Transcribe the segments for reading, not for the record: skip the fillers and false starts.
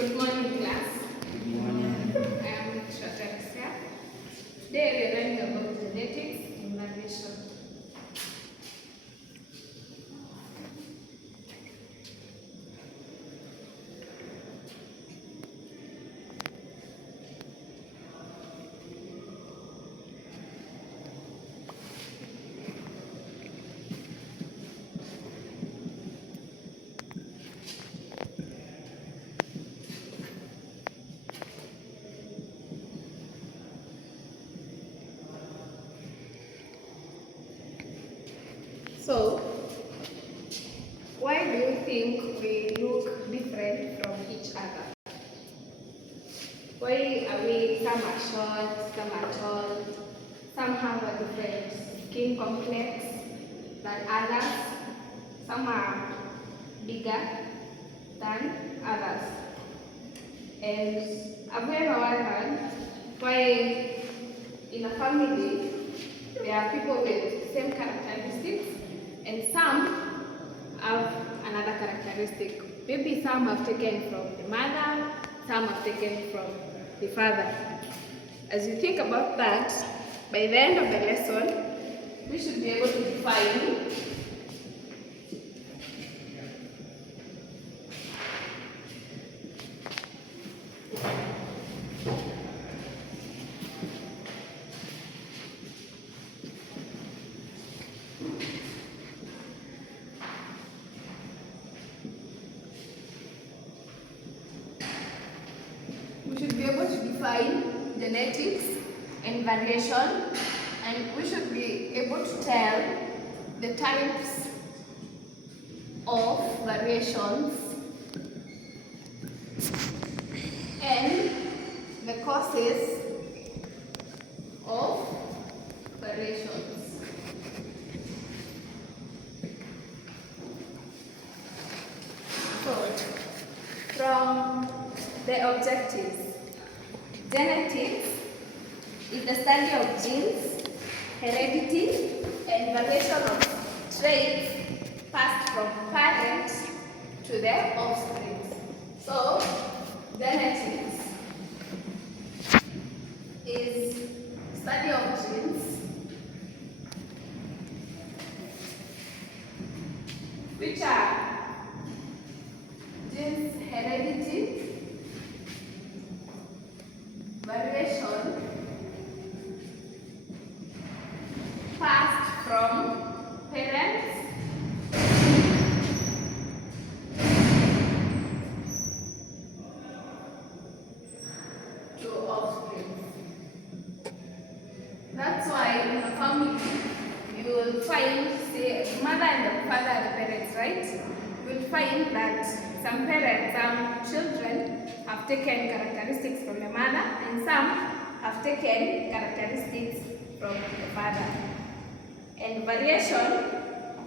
Good morning, class. Good morning. I am Teresia. Today we are learning about genetics and variation. So, why do you think we look different from each other? Why are we, some are short, some are tall, some have a different skin complex than others, some are bigger than others. And I've ever wondered why in a family there are people with same characteristics and some have another characteristic. Maybe some have taken from the mother, some have taken from the father. As you think about that, by the end of the lesson, we should be able to define genetics and variation, and we should be able to tell the types of variations and the causes of variations. So, from the objectives, genetics is the study of genes, heredity, and variation of traits passed from parents to their offspring. So, genetics is study of genes, which are genes, heredity, variation passed from parents to offspring. That's why in a family you will find, say, mother and the father are the parents, right? You will find that some parents, some children have taken characteristics from the mother and some have taken characteristics from the father. And variation,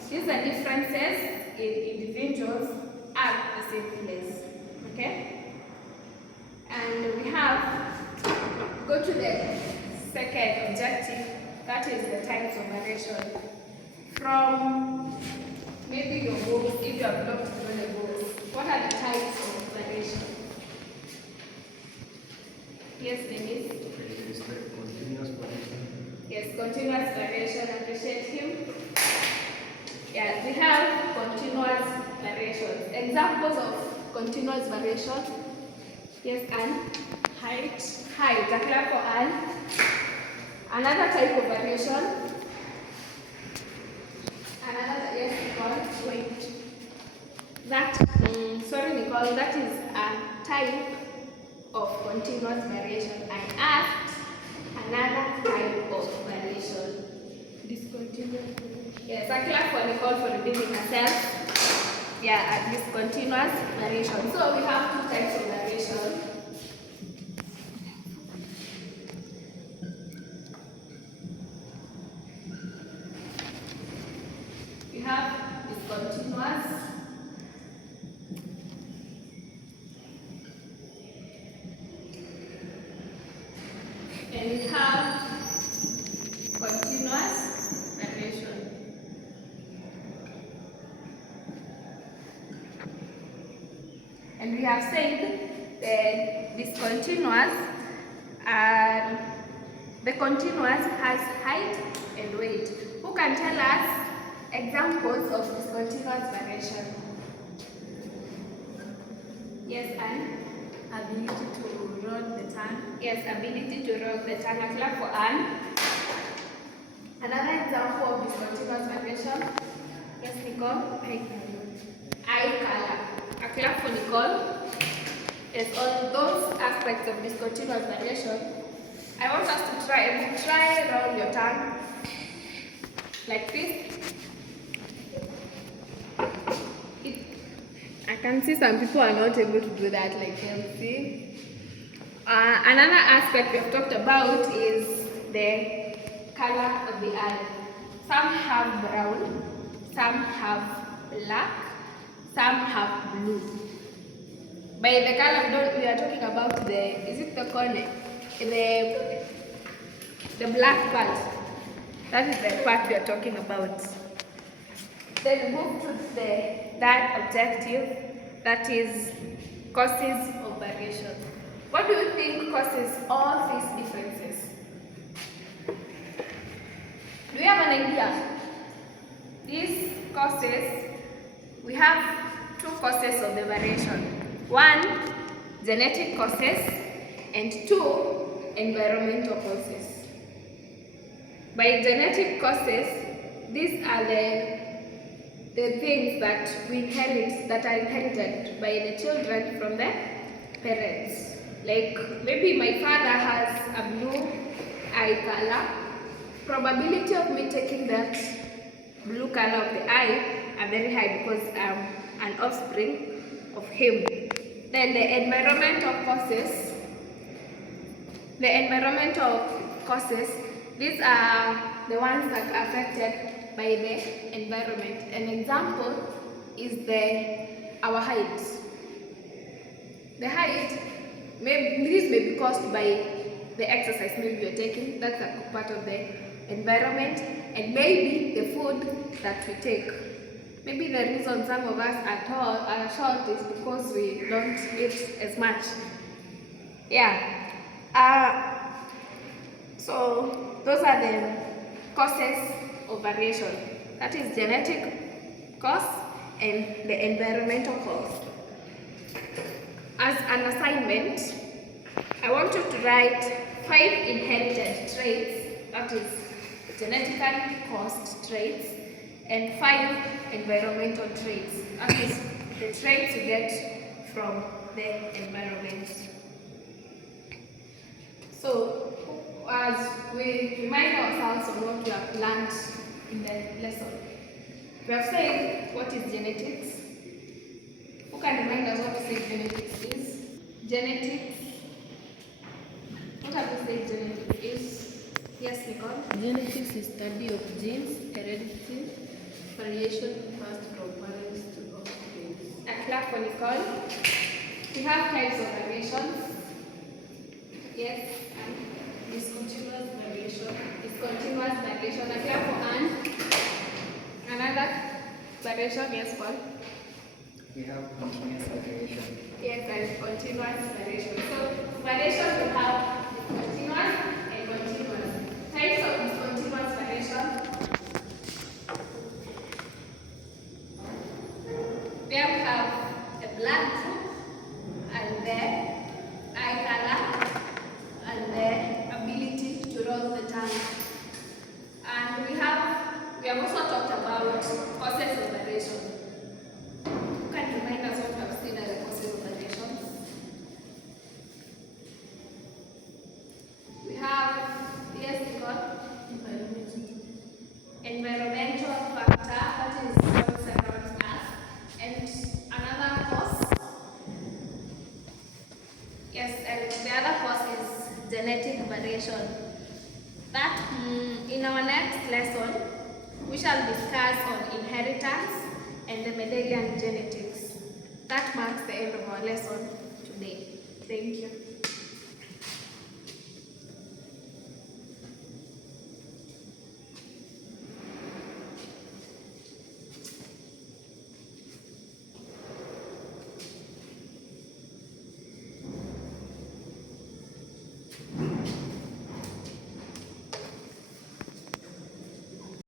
these are differences in individuals at the same place. Okay? And we have, go to the second objective, that is the types of variation. From maybe your books, if you have looked through the books, what are the types of variation? Yes, Denise? Okay, is the continuous variation? Yes, continuous variation. Appreciate him. Yeah, we have continuous variations. Examples of continuous variation. Yes, Anne? Height. Height. A clap for Anne. Another type of variation. Another, yes, Nicole. Wait. That, sorry, Nicole, that is a type of continuous variation. I asked another type of variation. Discontinuous. Yes, a clap for Nicole for repeating herself. Yeah, a discontinuous variation. So we have two types of variation. We have discontinuous and we have continuous variation. And we have said the discontinuous are the continuous has height and weight. Who can tell us examples of discontinuous variation? Yes, Anne? Ability to roll the tongue. Yes, ability to roll the tongue. A clap for Anne. Another example of discontinuous variation. Yes, Nicole? Eye color. A clap for Nicole. Yes, on those aspects of discontinuous variation, I want us to try roll your tongue like this. I can see some people are not able to do that like them. See? Another aspect we have talked about is the color of the eye. Some have brown, some have black, some have blue. By the color we are talking about is it the corner? The black part. That is the part we are talking about. Then we move to the third objective, that is causes of variation. What do you think causes all these differences? Do you have an idea? These causes, we have two causes of the variation. One, genetic causes, and two, environmental causes. By genetic causes, these are the things that we inherit, that are inherited by the children from the parents. Like maybe my father has a blue eye color. Probability of me taking that blue color of the eye are very high because I'm an offspring of him. Then the environmental causes, these are the ones that are affected by the environment. An example is our height. The height, this may be caused by the exercise maybe you're taking, that's a part of the environment, and maybe the food that we take. Maybe the reason some of us are short is because we don't eat as much. Yeah. So those are the causes of variation. That is genetic cause and the environmental cause. As an assignment, I want you to write 5 inherited traits, that is genetically caused traits, and 5 environmental traits, that is the traits you get from the environment. So, as we remind ourselves of what we have learned in the lesson, we have said what is genetics. Who can remind us what we say genetics is? Genetics. What have we said genetics is? Yes, Nicole? Genetics is study of genes, heredity, variation passed from parents to offspring. A clap for Nicole. We have types of variations. Yes, and Discontinuous variation. discontinuous variation. A clap for Anne. Another variation, yes, Paul. We have continuous variation. Yes, and continuous variation. So, variation we have discontinuous and continuous. Types of discontinuous variation. There we have the blood group and the eye color and the ability to roll the tongue. And we have also talked about causes of variation. Who can remind us what we have seen as the causes of variation? We have, yes, Nicole? Environmental factor, that is what surrounds us. And another cause, yes, and the other cause is genetic variation. That in our next lesson, we shall discuss on inheritance and the Mendelian genetics. That marks the end of our lesson today. Thank you.